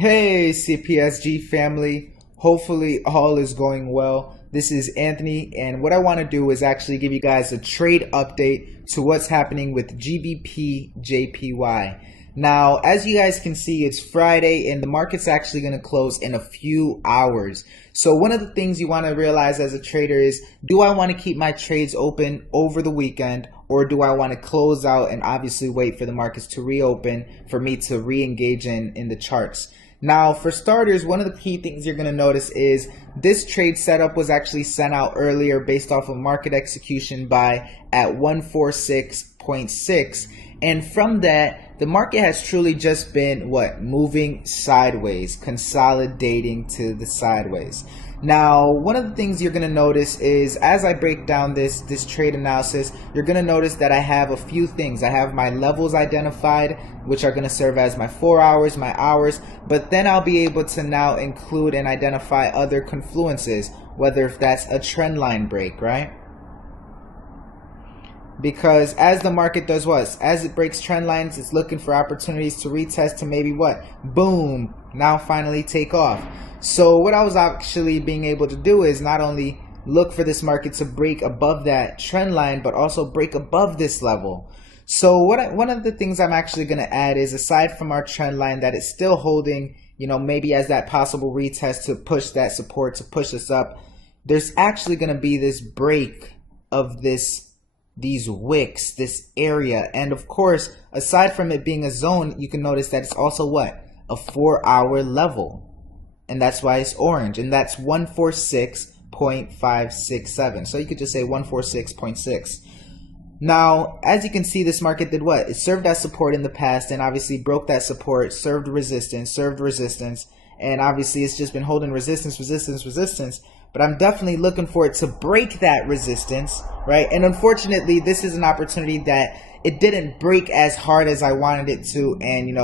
Hey, CPSG family. Hopefully, all is going well. This is Anthony, and what I want to do is actually give you guys a trade update to what's happening with GBP JPY. Now, as you guys can see, it's Friday, and the market's actually going to close in a few hours. So, one of the things you want to realize as a trader is, do I want to keep my trades open over the weekend, or do I want to close out and obviously wait for the markets to reopen for me to re-engage in the charts? Now, for starters, one of the key things you're going to notice is this trade setup was actually sent out earlier based off of market execution buy at 146.6. And from that, the market has truly just been moving sideways, consolidating to the sideways. Now, one of the things you're going to notice is as I break down this trade analysis, you're going to notice that I have a few things. I have my levels identified, which are going to serve as my 4 hours, my hours, but then I'll be able to now include and identify other confluences, whether if that's a trend line break, right? Because as the market does as it breaks trend lines, it's looking for opportunities to retest to maybe boom, now finally take off. So what I was actually being able to do is not only look for this market to break above that trend line, but also break above this level. So one of the things I'm actually going to add is, aside from our trend line that it's still holding, maybe as that possible retest to push that support, to push us up, there's actually going to be this break of these wicks, this area. And of course, aside from it being a zone, you can notice that it's also a 4-hour level. And that's why it's orange, and that's 146.567. So you could just say 146.6. Now, as you can see, this market did what? It served as support in the past and obviously broke that support, served resistance, and obviously it's just been holding resistance. But I'm definitely looking for it to break that resistance, right? And unfortunately, this is an opportunity that it didn't break as hard as I wanted it to. And,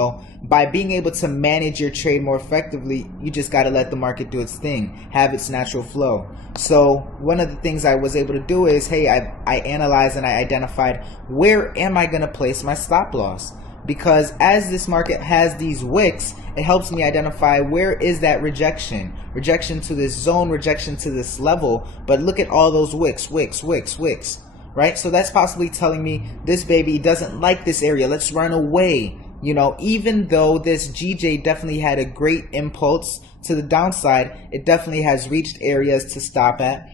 by being able to manage your trade more effectively, you just got to let the market do its thing, have its natural flow. So one of the things I was able to do is, hey, I analyzed and I identified, where am I going to place my stop loss? Because as this market has these wicks, it helps me identify where is that rejection to this zone, rejection to this level. But look at all those wicks, right? So that's possibly telling me this baby doesn't like this area, let's run away. Even though this GJ definitely had a great impulse to the downside, it definitely has reached areas to stop at.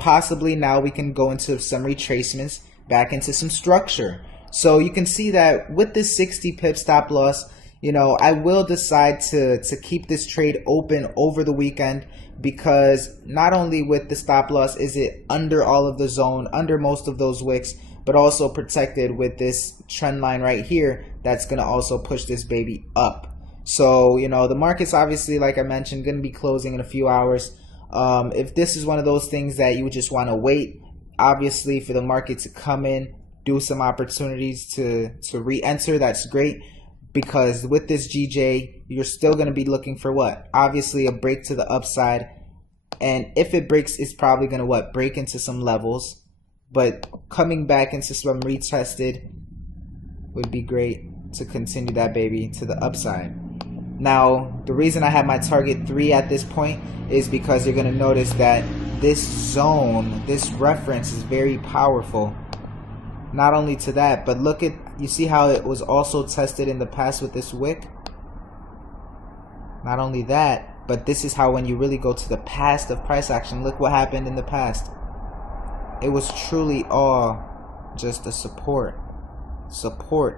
Possibly now we can go into some retracements back into some structure. So you can see that with this 60 pip stop loss, I will decide to keep this trade open over the weekend, because not only with the stop loss is it under all of the zone, under most of those wicks, but also protected with this trend line right here that's going to also push this baby up. So, the market's obviously, like I mentioned, going to be closing in a few hours. If this is one of those things that you would just want to wait, obviously, for the market to come in, do some opportunities to re-enter, that's great. Because with this GJ, you're still going to be looking for obviously a break to the upside. And if it breaks, it's probably going to break into some levels. But coming back into some retested would be great to continue that baby to the upside. Now, the reason I have my target 3 at this point is because you're going to notice that this zone, this reference is very powerful. Not only to that, but you see how it was also tested in the past with this wick? Not only that, but this is how, when you really go to the past of price action, look what happened in the past. It was truly all just a support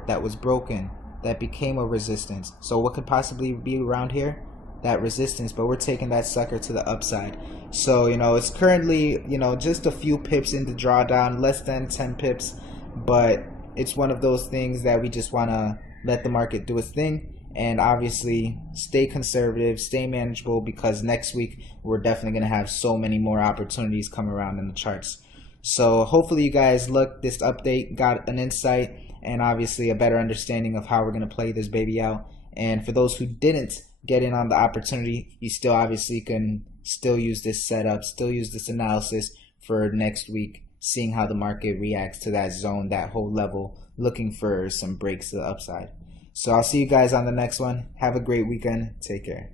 that was broken, that became a resistance. So what could possibly be around here? That resistance, but we're taking that sucker to the upside. So, it's currently, just a few pips in the drawdown, less than 10 pips. But it's one of those things that we just want to let the market do its thing, and obviously stay conservative, stay manageable, because next week we're definitely going to have so many more opportunities come around in the charts. So hopefully you guys looked this update, got an insight, and obviously a better understanding of how we're going to play this baby out. And for those who didn't get in on the opportunity, you still obviously can still use this setup, still use this analysis for next week, seeing how the market reacts to that zone, that whole level, looking for some breaks to the upside. So I'll see you guys on the next one. Have a great weekend. Take care.